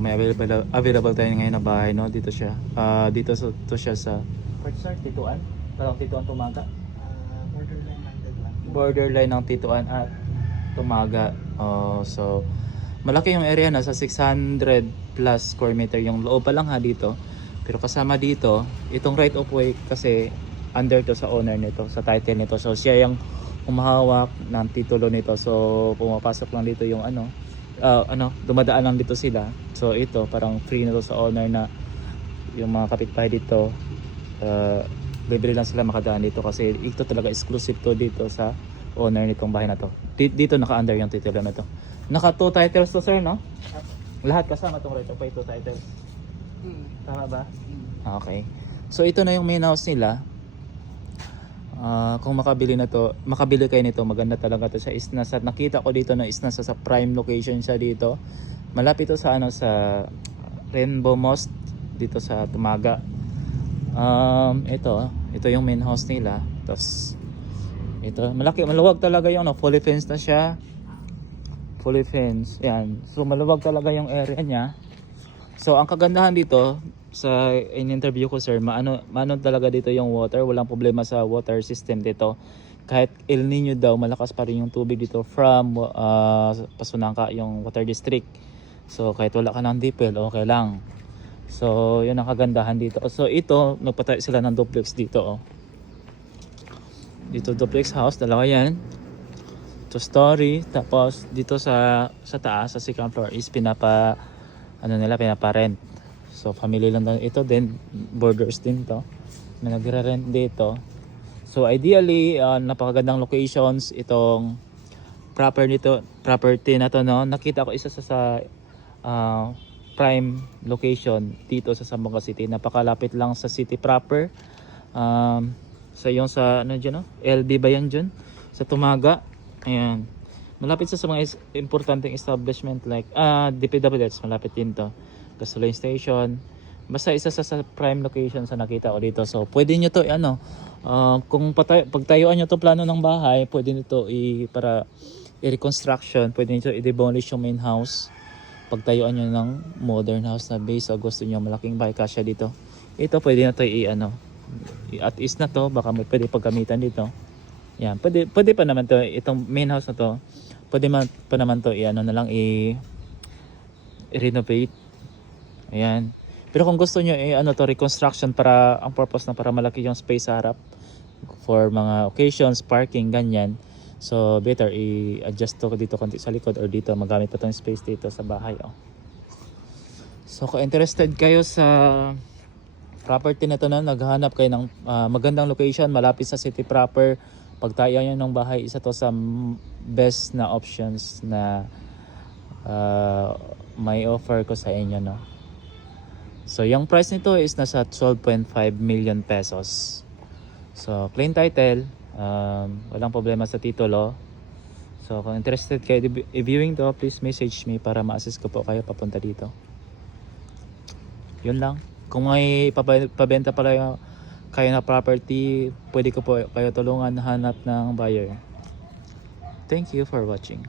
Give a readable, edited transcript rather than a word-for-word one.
may available tayo ngayon na bahay, no? Dito siya. Dito to siya sa Tituan. Parang Tituan Tumaga. Borderline ng Tituan. Borderline ng Tituan at Tumaga. So malaki yung area, nasa 600 plus square meter yung loob pa lang ha dito. Pero kasama dito, itong right of way kasi under to sa owner nito, sa title nito. So siya yung humahawak ng titulo nito. So pumapasok lang dito yung dumadaan lang dito sila. So ito parang free na to sa owner, na yung mga kapitbahay dito libre lang sila makadaan dito kasi ito talaga exclusive to dito sa owner nitong bahay na to. Dito naka-under yung titulo na to. Naka 2 titles to, sir, no? Lahat kasama tong right of way, 2 titles. Tama ba? Okay. So ito na yung main house nila. Kung makabili kayo nito, maganda talaga to. Sa nakita ko dito na nasa sa prime location siya dito. Malapit to sa sa Rainbow Mosque dito sa Tumaga. Ito yung main house nila. Tapos ito, maluwag talaga yung fully fenced na siya. Fully fenced. Yan. So maluwag talaga yung area niya. So ang kagandahan dito sa in-interview ko, sir, maano talaga dito yung water. Walang problema sa water system dito. Kahit El Nino daw, malakas pa rin yung tubig dito from Pasunangka, yung water district. So kahit wala ka ng deep well, okay lang. So yun ang kagandahan dito. So ito, nagpatayo sila ng duplex dito. Dito duplex house, dalawa yan. 2 story. Tapos dito sa taas, sa second floor is pinapa-rent. So family lang ito din, borders din to. May nagre-rent dito. So ideally, napakagandang locations itong property na to, no. Nakita ko isa sa prime location dito sa Zamboanga City. Napakalapit lang sa city proper. Sa LB ba yan dyan? Sa Tumaga. Ayan. Malapit sa mga importanteng establishment like DPWH, malapit din to. Gasoline station. Basta isa sa prime location sa nakita ko dito. So pwede nyo to kung pagtayuan nyo to plano ng bahay, pwede nyo to para i-reconstruction, pwede nyo to i-demolish yung main house. Pagtayuan nyo ng modern house na base o gusto nyo malaking bahay, kasya dito. Ito pwede na to at is na to, baka pwede paggamitan dito. Yan, pwede pa naman to, itong main house na to, pwede pa naman to i-renovate. Ayan. Pero kung gusto nyo reconstruction para ang purpose na para malaki yung space sa harap for mga occasions, parking, ganyan. So better i-adjust to dito konti sa likod or dito magamit pa tong space dito sa bahay. So kung interested kayo sa property na to, na naghahanap kayo ng magandang location malapit sa city proper, pagtayo nyo ng bahay, isa to sa best na options na may offer ko sa inyo, no. So yung price nito is nasa 12.5 million pesos. So clean title, walang problema sa titulo. So kung interested kayo i-viewing to, please message me para ma-assist ko po kayo papunta dito. Yun lang. Kung may pabenta pala kayo na property, pwede ko po kayo tulungan hanap ng buyer. Thank you for watching.